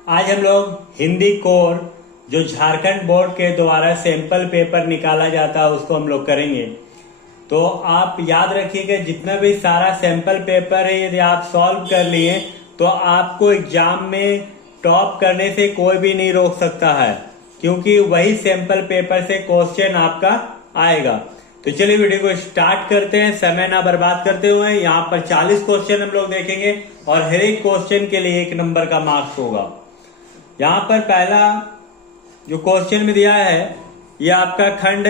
आज हम लोग हिंदी कोर जो झारखंड बोर्ड के द्वारा सैंपल पेपर निकाला जाता है उसको हम लोग करेंगे। तो आप याद रखिएगा जितना भी सारा सैंपल पेपर है यदि आप सॉल्व कर लिए तो आपको एग्जाम में टॉप करने से कोई भी नहीं रोक सकता है, क्योंकि वही सैंपल पेपर से क्वेश्चन आपका आएगा। तो चलिए वीडियो को स्टार्ट करते हैं, समय ना बर्बाद करते हुए। यहाँ पर 40 क्वेश्चन हम लोग देखेंगे और हर एक क्वेश्चन के लिए 1 नंबर का मार्क्स होगा। यहाँ पर पहला जो क्वेश्चन में दिया है यह आपका खंड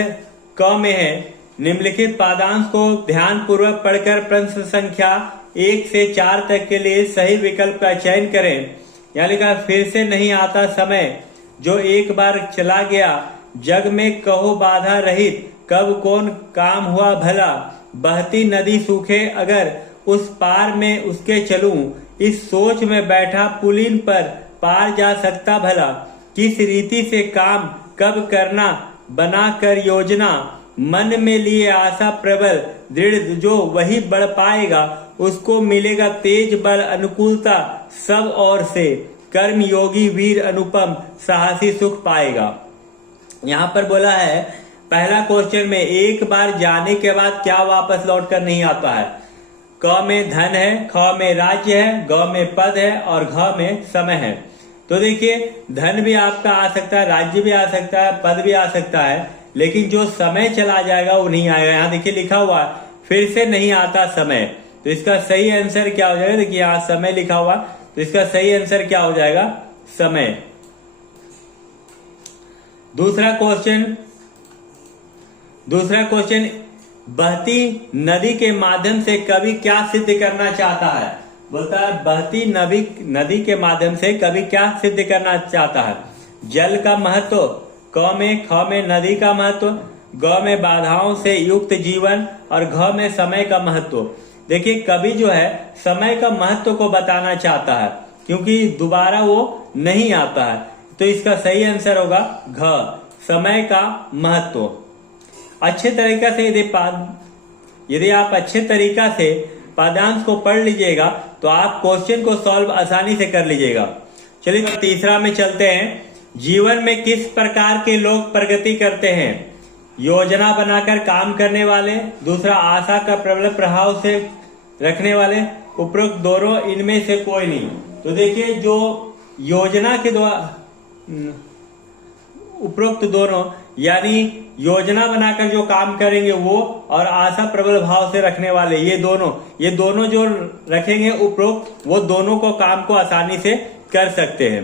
क में है। निम्नलिखित पादांश को ध्यान पूर्वक पढ़कर प्रश्न संख्या 1 से 4 तक के लिए सही विकल्प का चयन करें। यहाँ लिखा फिर से नहीं आता समय जो एक बार चला गया, जग में कहो बाधा रहित कब कौन काम हुआ भला, बहती नदी सूखे अगर उस पार में उसके चलूं, इस सोच में बैठा पुलिन पर पार जा सकता भला, किस रीति से काम कब करना बना कर योजना, मन में लिए आशा प्रबल दृढ़ जो वही बढ़ पाएगा, उसको मिलेगा तेज बल अनुकूलता सब ओर से, कर्म योगी वीर अनुपम साहसी सुख पाएगा। यहाँ पर बोला है पहला क्वेश्चन में एक बार जाने के बाद क्या वापस लौट कर नहीं आता है। क में धन है, ख में राज्य है, ग में पद है और घ में समय है। तो देखिए धन भी आपका आ सकता है, राज्य भी आ सकता है, पद भी आ सकता है, लेकिन जो समय चला जाएगा वो नहीं आएगा। यहाँ देखिए लिखा हुआ है फिर से नहीं आता समय, तो इसका सही आंसर क्या हो जाएगा। देखिए यहाँ समय लिखा हुआ, तो इसका सही आंसर क्या हो जाएगा, समय। दूसरा क्वेश्चन बहती नदी के माध्यम से कवि क्या सिद्ध करना चाहता है। बोलता है बहती नदी के माध्यम से कवि क्या सिद्ध करना चाहता है। जल का महत्व, क में ख में नदी का महत्व, ग में बाधाओं से युक्त जीवन और घ में समय का महत्व। देखिए कवि जो है समय का महत्व को बताना चाहता है, क्योंकि दोबारा वो नहीं आता है। तो इसका सही आंसर होगा घ, समय का महत्व। अच्छे तरीका से यदि आप अच्छे तरीका से पादांश को पढ़ लीजिएगा तो आप क्वेश्चन को सॉल्व आसानी से कर लीजिएगा। चलिए तीसरा में चलते हैं। जीवन में किस प्रकार के लोग प्रगति करते हैं। योजना बनाकर काम करने वाले, दूसरा आशा का प्रबल प्रभाव से रखने वाले, उपरोक्त दोनों इनमें से कोई नहीं। तो देखिए जो योजना के द्वारा उपरोक्त दोनों यानी योजना बनाकर जो काम करेंगे वो, और आशा प्रबल भाव से रखने वाले ये दोनों जो रखेंगे उपरोक्त, वो दोनों को काम को आसानी से कर सकते हैं।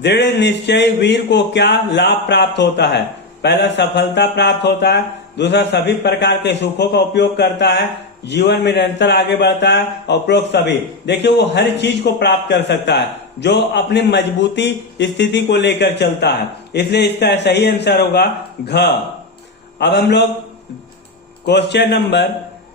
दृढ़ निश्चय वीर को क्या लाभ प्राप्त होता है। पहला सफलता प्राप्त होता है, दूसरा सभी प्रकार के सुखों का उपयोग करता है, जीवन में निरंतर आगे बढ़ता है, और उपरोक्त सभी। देखिए वो हर चीज को प्राप्त कर सकता है जो अपनी मजबूती स्थिति को लेकर चलता है, इसलिए इसका सही आंसर होगा घ। अब हम लोग क्वेश्चन नंबर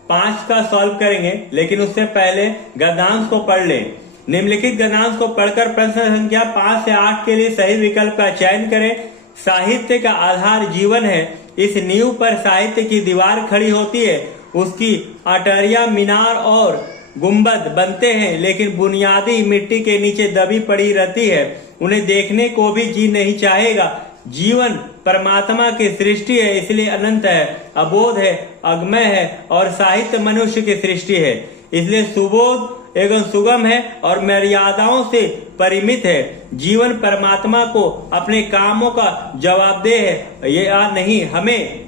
5 का सॉल्व करेंगे, लेकिन उससे पहले गद्यांश को पढ़ लें। निम्नलिखित गद्यांश को पढ़कर प्रश्न संख्या 5 से 8 के लिए सही विकल्प का चयन करें। साहित्य का आधार जीवन है, इस नींव पर साहित्य की दीवार खड़ी होती है, उसकी अटरिया मीनार और गुंबद बनते हैं, लेकिन बुनियादी मिट्टी के नीचे दबी पड़ी रहती है, उन्हें देखने को भी जी नहीं चाहेगा। जीवन परमात्मा की सृष्टि है, इसलिए अनंत है, अबोध है, अगमय है, और साहित्य मनुष्य की सृष्टि है, इसलिए सुबोध एवं सुगम है और मर्यादाओं से परिमित है। जीवन परमात्मा को अपने कामों का जवाबदेह है, ये नहीं हमें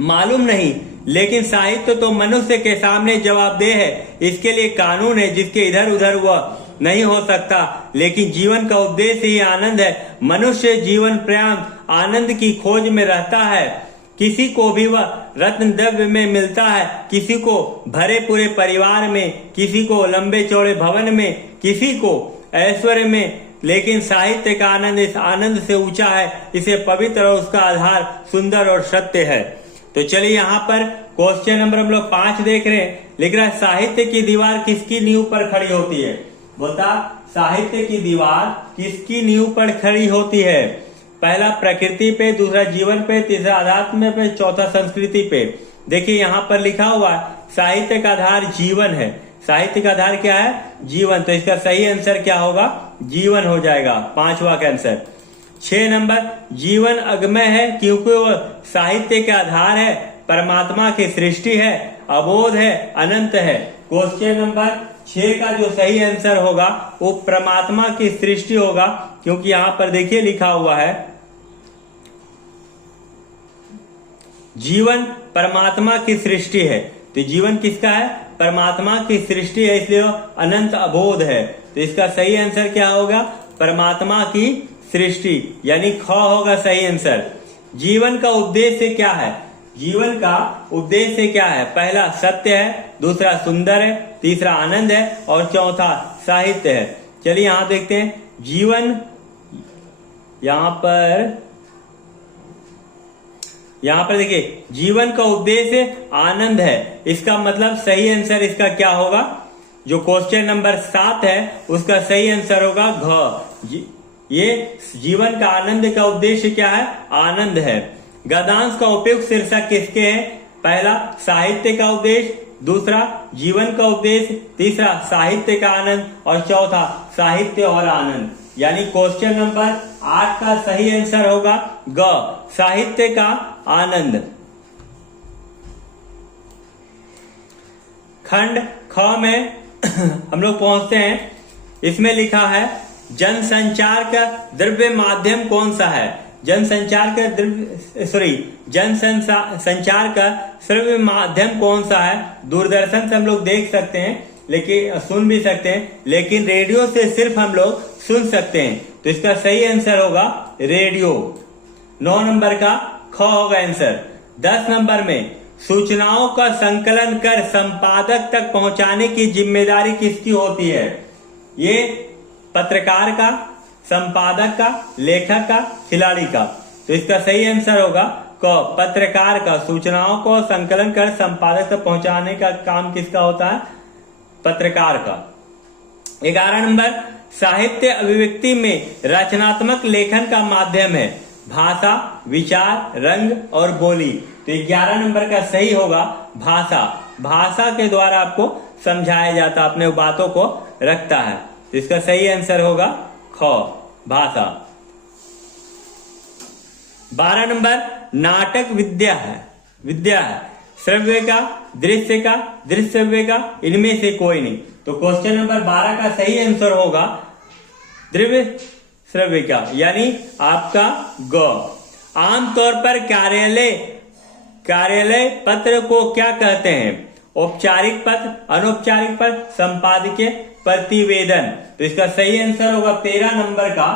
मालूम नहीं, लेकिन साहित्य तो मनुष्य के सामने जवाबदेह है। इसके लिए कानून है जिसके इधर उधर वह नहीं हो सकता, लेकिन जीवन का उद्देश्य ही आनंद है। मनुष्य जीवन पर्यंत आनंद की खोज में रहता है। किसी को भी वह रत्न द्रव्य में मिलता है, किसी को भरे पूरे परिवार में, किसी को लंबे चौड़े भवन में, किसी को ऐश्वर्य में, लेकिन साहित्य का आनंद इस आनंद से ऊंचा है, इसे पवित्र और उसका आधार सुंदर और सत्य है। तो चलिए यहाँ पर क्वेश्चन नंबर हम लोग 5 देख रहे हैं। लिख रहा है साहित्य की दीवार किसकी नींव पर खड़ी होती है। बता साहित्य की दीवार किसकी नींव पर खड़ी होती है। पहला प्रकृति पे, दूसरा जीवन पे, तीसरा अध्यात्म पे, चौथा संस्कृति पे। देखिए यहाँ पर लिखा हुआ है साहित्य का आधार जीवन है, साहित्य का आधार क्या है? जीवन। तो इसका सही आंसर क्या होगा? जीवन हो जाएगा, 5वां का आंसर। 6 नंबर, जीवन अगम्य है क्योंकि वो साहित्य का आधार है, परमात्मा की सृष्टि है, अबोध है, अनंत है। क्वेश्चन नंबर 6 का जो सही आंसर होगा वो परमात्मा की सृष्टि होगा, क्योंकि यहां पर देखिए लिखा हुआ है जीवन परमात्मा की सृष्टि है। तो जीवन किसका है? परमात्मा की सृष्टि है, इसलिए अनंत अबोध है। तो इसका सही आंसर क्या होगा? परमात्मा की सृष्टि, यानी ख होगा सही आंसर। जीवन का उद्देश्य क्या है? जीवन का उद्देश्य क्या है? पहला सत्य है, दूसरा सुंदर है, तीसरा आनंद है और चौथा साहित्य है। चलिए यहां देखते हैं। जीवन, यहां पर देखिए जीवन का उद्देश्य आनंद है, इसका मतलब सही आंसर इसका क्या होगा? जो क्वेश्चन नंबर 7 है उसका सही आंसर होगा घ। ये जीवन का आनंद का उद्देश्य क्या है? आनंद है। गद्यांश का उपयुक्त शीर्षक किसके हैं? पहला साहित्य का उद्देश्य, दूसरा जीवन का उद्देश्य, तीसरा साहित्य का आनंद और चौथा साहित्य और आनंद। यानी क्वेश्चन नंबर 8 का सही आंसर होगा ग, साहित्य का आनंद। खंड ख में हम लोग पहुंचते हैं। इसमें लिखा है जनसंचार का द्रव्य माध्यम कौन सा है? जनसंचार का श्रव्य माध्यम कौन सा है? दूरदर्शन से हम लोग देख सकते हैं, लेकिन सुन भी सकते हैं, लेकिन रेडियो से सिर्फ हम लोग सुन सकते हैं। तो इसका सही आंसर होगा रेडियो। 9 नंबर का ख होगा आंसर। 10 नंबर में सूचनाओं का संकलन कर संपादक तक पहुंचाने की जिम्मेदारी किसकी होती है? ये पत्रकार का, संपादक का, लेखक का, खिलाड़ी का। तो इसका सही आंसर होगा क, पत्रकार का। सूचनाओं को संकलन कर संपादक तक पहुंचाने का काम किसका होता है? पत्रकार का। 11 नंबर, साहित्य अभिव्यक्ति में रचनात्मक लेखन का माध्यम है भाषा, विचार, रंग और बोली। तो 11 नंबर का सही होगा भाषा। भाषा के द्वारा आपको समझाया जाता, अपने बातों को रखता है। तो इसका सही आंसर होगा ख, भाषा। 12 नंबर, नाटक विद्या है श्रव्य का, दृश्य का, दृश्यव्य का, इनमें से कोई नहीं। तो क्वेश्चन नंबर 12 का सही आंसर होगा द्रव्य श्रव्य का, यानी आपका ग। आमतौर पर कार्यालय पत्र को क्या कहते हैं? औपचारिक पत्र, अनौपचारिक पत्र, संपादकीय, प्रतिवेदन। तो इसका सही आंसर होगा 13 नंबर का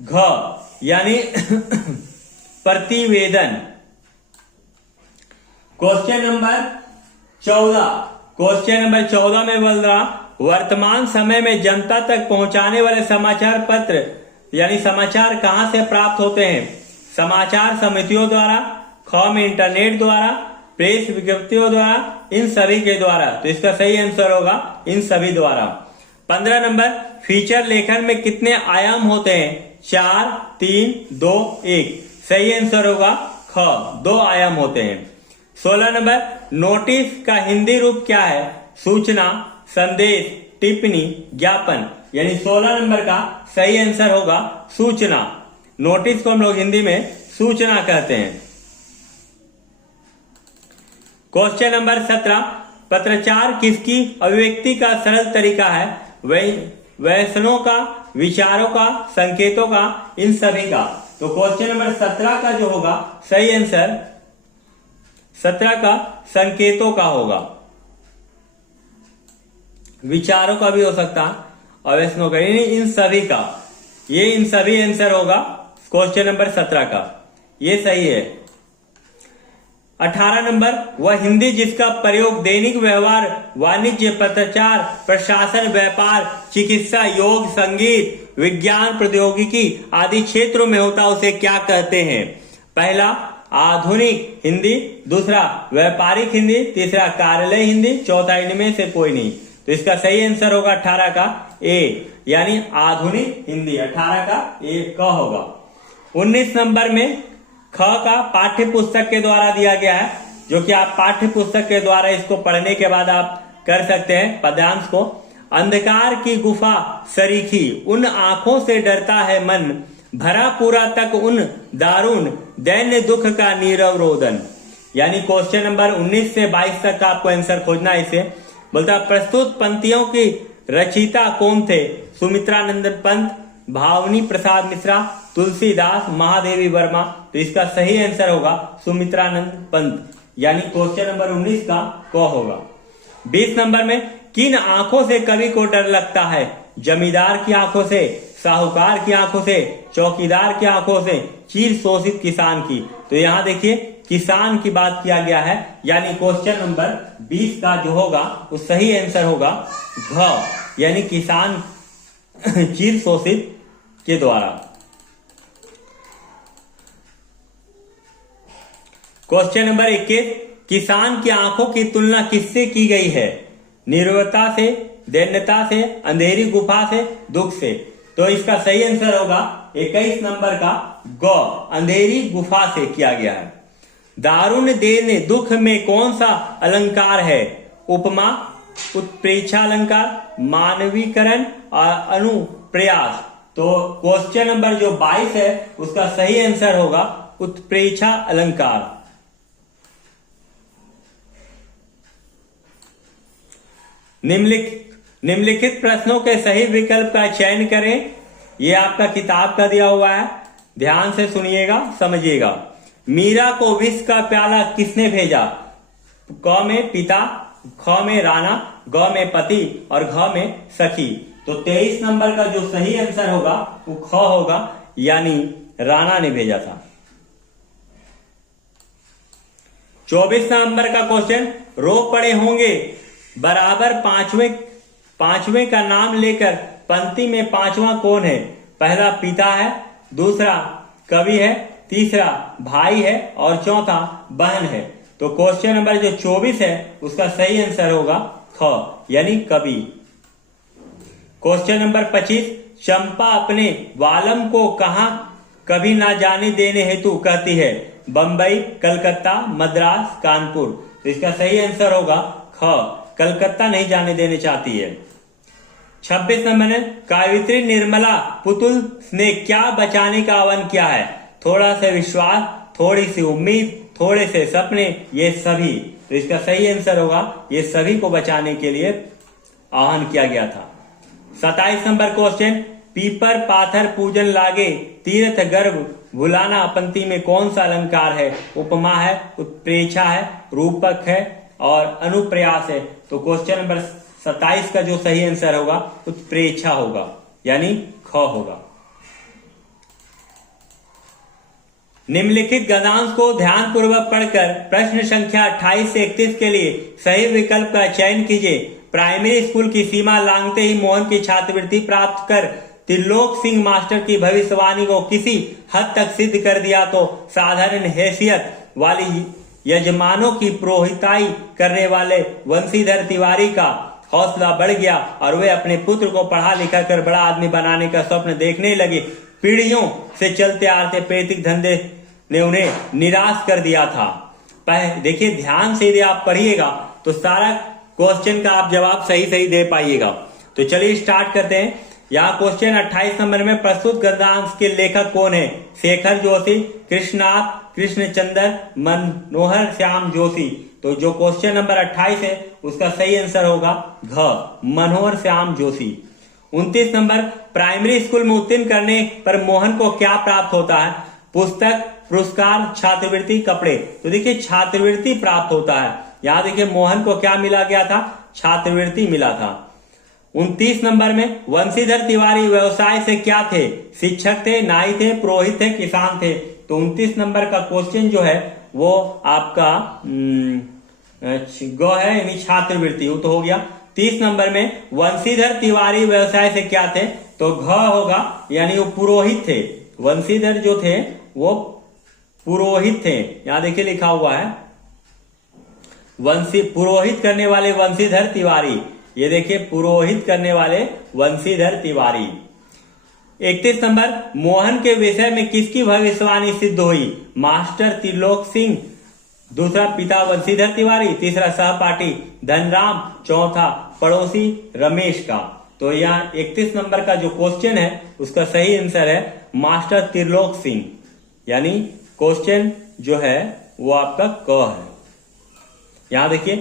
घ, यानी प्रतिवेदन। क्वेश्चन नंबर 14 में बोल रहा वर्तमान समय में जनता तक पहुंचाने वाले समाचार पत्र यानी समाचार कहां से प्राप्त होते हैं? समाचार समितियों द्वारा, ख में इंटरनेट द्वारा, प्रेस विज्ञप्तियों द्वारा, इन सभी के द्वारा। तो इसका सही आंसर होगा इन सभी द्वारा। 15 नंबर, फीचर लेखन में कितने आयाम होते हैं? 4, 3, 2, 1। सही आंसर होगा ख, 2 आयाम होते हैं। 16 नंबर, नोटिस का हिंदी रूप क्या है? सूचना, संदेश, टिप्पणी, ज्ञापन। यानी 16 नंबर का सही आंसर होगा सूचना। नोटिस को हम लोग हिंदी में सूचना कहते हैं। क्वेश्चन नंबर 17, पत्राचार किसकी अभिव्यक्ति का सरल तरीका है? वैसनों का, विचारों का, संकेतों का, इन सभी का। तो क्वेश्चन नंबर 17 का जो होगा सही आंसर 17 का संकेतों का होगा। विचारों का भी हो सकता है और वैसनों का, इन सभी का। ये इन सभी आंसर होगा क्वेश्चन नंबर 17 का, ये सही है। 18 नंबर, वह हिंदी जिसका प्रयोग दैनिक व्यवहार, वाणिज्य, पत्राचार, प्रशासन, व्यापार, चिकित्सा, योग, संगीत, विज्ञान, प्रौद्योगिकी आदि क्षेत्रों में होता है उसे क्या कहते हैं? पहला आधुनिक हिंदी, दूसरा व्यापारिक हिंदी, तीसरा कार्यालय हिंदी, चौथा इनमें से कोई नहीं। तो इसका सही आंसर होगा 18 का ए, यानी आधुनिक हिंदी। 18 का ए क होगा। 19 नंबर में ख का पाठ्य पुस्तक के द्वारा दिया गया है, जो कि आप पाठ्य पुस्तक के द्वारा इसको पढ़ने के बाद आप कर सकते हैं पद्यांश को। अंधकार की गुफा सरीखी, उन आंखों से डरता है मन, भरा पूरा तक उन दारुण दैन्य दुख का नीरव रोदन। यानी क्वेश्चन नंबर 19 से 22 तक का आपको आंसर खोजना है इसे। बोलता प्रस्तुत पंक्तियों की रचयिता कौन थे? सुमित्रानंद पंत, भावनी प्रसाद मिश्रा, तुलसीदास, महादेवी वर्मा। तो इसका सही आंसर होगा सुमित्रानंद पंत, यानी क्वेश्चन नंबर 19 का क होगा। 20 नंबर में किन आंखों से कवि को डर लगता है? जमींदार की आंखों से, साहूकार की आंखों से, चौकीदार की आंखों से, चीर शोषित किसान की। तो यहाँ देखिए किसान की बात किया गया है, यानी क्वेश्चन नंबर 20 का जो होगा वो सही आंसर होगा घ, यानी किसान चीर शोषित के द्वारा। क्वेश्चन नंबर 21, किसान की आंखों की तुलना किससे की गई है? निर्वता से, दैन्यता से, अंधेरी गुफा से, दुख से। तो इसका सही आंसर होगा 21 नंबर का ग, अंधेरी गुफा से किया गया है। दारुण देने दुख में कौन सा अलंकार है? उपमा, उत्प्रेक्षा अलंकार, मानवीकरण और अनुप्रयास। तो क्वेश्चन नंबर जो 22 है उसका सही आंसर होगा उत्प्रेक्षा अलंकार। निम्नलिखित प्रश्नों के सही विकल्प का चयन करें। ये आपका किताब का दिया हुआ है, ध्यान से सुनिएगा, समझिएगा। मीरा को विष का प्याला किसने भेजा? क में पिता, ख में राणा, ग में पति और घ में सखी। तो 23 नंबर का जो सही आंसर होगा वो ख होगा, यानी राणा ने भेजा था। 24 नंबर का क्वेश्चन, रो पड़े होंगे बराबर पांचवें का नाम लेकर पंक्ति में पांचवा कौन है? पहला पिता है, दूसरा कवि है, तीसरा भाई है और चौथा बहन है। तो क्वेश्चन नंबर जो 24 है उसका सही आंसर होगा ख, यानी कवि। क्वेश्चन नंबर 25, चंपा अपने वालम को कहां कभी ना जाने देने हेतु कहती है? बंबई, कलकत्ता, मद्रास, कानपुर। तो इसका सही आंसर होगा ख, कलकत्ता नहीं जाने देने चाहती है। 26 नंबर में कावित्री निर्मला पुतुल ने क्या बचाने का आह्वान किया है? थोड़ा सा विश्वास, थोड़ी सी उम्मीद, थोड़े से सपने, ये सभी। तो इसका सही आंसर होगा ये सभी को बचाने के लिए आह्वान किया गया था। 27 नंबर क्वेश्चन, पीपर पाथर पूजन लागे तीर्थ गर्भ भुलाना पंक्ति में कौन सा अलंकार है? उपमा है, उत्प्रेक्षा है, रूपक है और अनुप्रयास है। तो क्वेश्चन नंबर 27 का जो सही आंसर होगा उत्प्रेक्षा होगा, यानी ख होगा। निम्नलिखित गद्यांश को ध्यानपूर्वक पढ़कर प्रश्न संख्या 28 से 31 के लिए सही विकल्प का चयन कीजिए। प्राइमरी स्कूल की सीमा लांघते ही मोहन की छात्रवृत्ति प्राप्त कर त्रिलोक सिंह मास्टर की भविष्यवाणी को किसी हद तक सिद्ध कर दिया तो साधारण हैसियत वाली यजमानों की पुरोहिताई करने वाले वंशीधर तिवारी का हौसला बढ़ गया और वे अपने पुत्र को पढ़ा लिखा कर बड़ा आदमी बनाने का स्वप्न देखने लगे। पीढ़ियों से चलते आते पैतृक धंधे ने उन्हें निराश कर दिया था। देखिए ध्यान से यदि आप पढ़िएगा तो सारा क्वेश्चन का आप जवाब सही दे पाइएगा। तो चलिए स्टार्ट करते हैं। यहाँ क्वेश्चन 28 नंबर में प्रस्तुत गद्यांश के लेखक कौन है? शेखर जोशी, कृष्णनाथ, कृष्णचंद्र, मनोहर श्याम जोशी। तो जो क्वेश्चन नंबर 28 है उसका सही आंसर होगा घ, Manohar Shyam Joshi. 29 number, primary school में उत्तीर्ण करने पर मोहन को क्या प्राप्त होता है? पुस्तक, पुरस्कार, छात्रवृत्ति, कपड़े। तो देखिए छात्रवृत्ति प्राप्त होता है। यहाँ देखिए मोहन को क्या मिला गया था? छात्रवृत्ति मिला था। 29 नंबर में वंशीधर तिवारी व्यवसाय से क्या थे? शिक्षक थे, नाई थे, पुरोहित थे, किसान थे। तो 29 नंबर का क्वेश्चन जो है वो आपका ग है, यानी छात्रवृत्ति, वो तो हो गया। 30 नंबर में वंशीधर तिवारी व्यवसाय से क्या थे? तो घ होगा, यानी वो पुरोहित थे। वंशीधर जो थे वो पुरोहित थे। यहां देखिए लिखा हुआ है पुरोहित करने वाले वंशीधर तिवारी। ये देखिए पुरोहित करने वाले वंशीधर तिवारी। 31 नंबर, मोहन के विषय में किसकी भविष्यवाणी सिद्ध हुई? मास्टर त्रिलोक सिंह दूसरा पिता बंशीधर तिवारी, तीसरा सहपाठी धनराम, चौथा पड़ोसी रमेश का। तो यहाँ 31 नंबर का जो क्वेश्चन है उसका सही आंसर है मास्टर त्रिलोक सिंह, यानी क्वेश्चन जो है वो आपका क है। यहां देखिए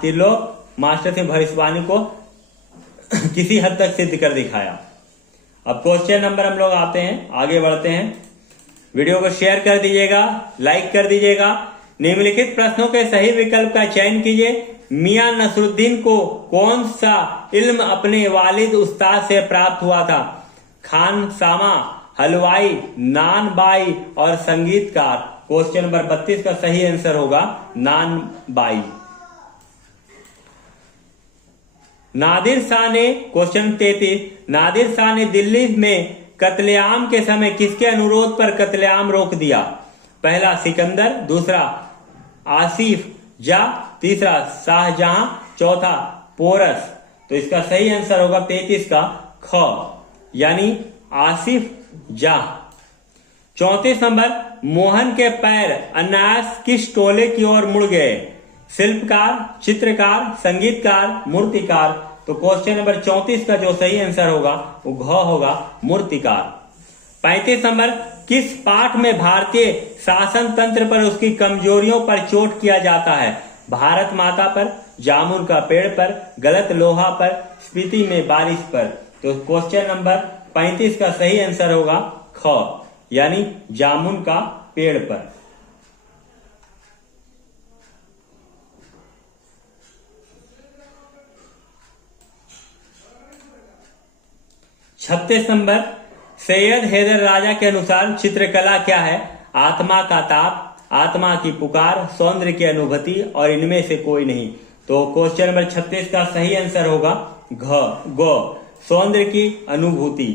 त्रिलोक मास्टर सिंह भविष्यवाणी को किसी हद तक सिद्ध कर दिखाया। अब क्वेश्चन नंबर हम लोग आते हैं, आगे बढ़ते हैं। वीडियो को शेयर कर दीजिएगा, लाइक कर दीजिएगा। निम्नलिखित प्रश्नों के सही विकल्प का चयन कीजिए। मियां नसरुद्दीन को कौन सा इल्म अपने वालिद उस्ताद से प्राप्त हुआ था? खानसामा, हलवाई, नान बाई और संगीतकार। क्वेश्चन नंबर 32 का सही आंसर होगा नान बाई। नादिर शाह ने, क्वेश्चन 33, नादिर शाह ने दिल्ली में कत्लेआम के समय किसके अनुरोध पर कत्लेआम रोक दिया? पहला सिकंदर, दूसरा आसिफ जा, तीसरा शाहजहां, चौथा पोरस। तो इसका सही आंसर होगा 33 का ख, यानी आसिफ जा। 34 नंबर, मोहन के पैर अनायास किस टोले की ओर मुड़ गए? शिल्पकार, चित्रकार, संगीतकार, मूर्तिकार। तो क्वेश्चन नंबर 34 का जो सही आंसर होगा वो घ होगा, मूर्तिकार। 35 नंबर, किस पाठ में भारतीय शासन तंत्र पर उसकी कमजोरियों पर चोट किया जाता है? भारत माता पर, जामुन का पेड़ पर, गलत लोहा पर, स्पीति में बारिश पर। तो क्वेश्चन नंबर 35 का सही आंसर होगा ख, यानी जामुन का पेड़ पर। छत्तीस नंबर, सैयद हैदर राजा के अनुसार चित्रकला क्या है? आत्मा का ताप, आत्मा की पुकार, सौंदर्य की अनुभूति और इनमें से कोई नहीं। तो क्वेश्चन नंबर 36 का सही आंसर होगा ग, सौंदर्य की अनुभूति।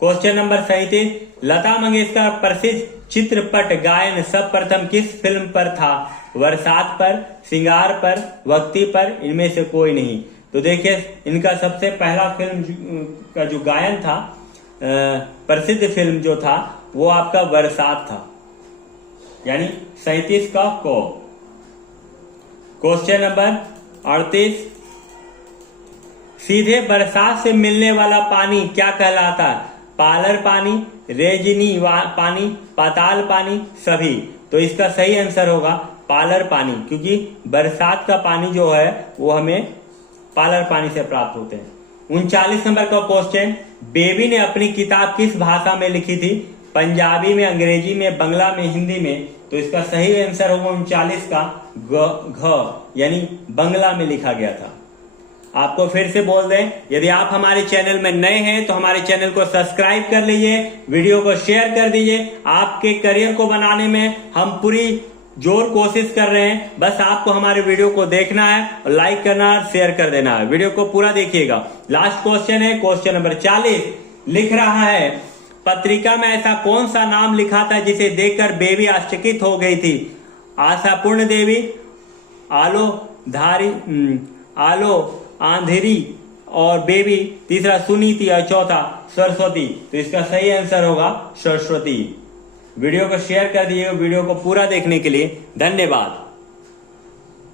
क्वेश्चन नंबर 37, लता मंगेशकर प्रसिद्ध चित्रपट गायन सब प्रथम किस फिल्म पर था? बरसात पर, सिंगार पर, भक्ति पर, इनमें से कोई नहीं। तो देखिए इनका सबसे पहला फिल्म का जो गायन था, प्रसिद्ध फिल्म जो था वो आपका बरसात था, यानी 37 का को। क्वेश्चन नंबर 38, सीधे बरसात से मिलने वाला पानी क्या कहलाता है? पालर पानी, रेजिनी पानी, पाताल पानी, सभी। तो इसका सही आंसर होगा पालर पानी, क्योंकि बरसात का पानी जो है वो हमें पालर पानी से प्राप्त होते हैं। 39 नंबर का क्वेश्चन, बेबी ने अपनी किताब किस भाषा में लिखी थी? पंजाबी में, अंग्रेजी में, बंगला में, हिंदी में। तो इसका सही आंसर होगा 39 का घ, यानी बंगला में लिखा गया था। आपको फिर से बोल दें, यदि आप हमारे चैनल में नए हैं तो हमारे चैनल को सब्सक्राइब कर लीजिए, वीडियो को शेयर कर दीजिए। आपके करियर को बनाने में हम पूरी जोर कोशिश कर रहे हैं, बस आपको हमारे वीडियो को देखना है और लाइक करना है, शेयर कर देना है। वीडियो को पूरा देखिएगा। लास्ट क्वेश्चन है क्वेश्चन नंबर 40, लिख रहा है, पत्रिका में ऐसा कौन सा नाम लिखा था जिसे देखकर बेबी आश्चर्यचकित हो गई थी? आशापूर्ण देवी, आलो आंधेरी और बेबी, तीसरा सुनीति और चौथा सरस्वती। तो इसका सही आंसर होगा सरस्वती। वीडियो को शेयर कर दीजिएगा। वीडियो को पूरा देखने के लिए धन्यवाद।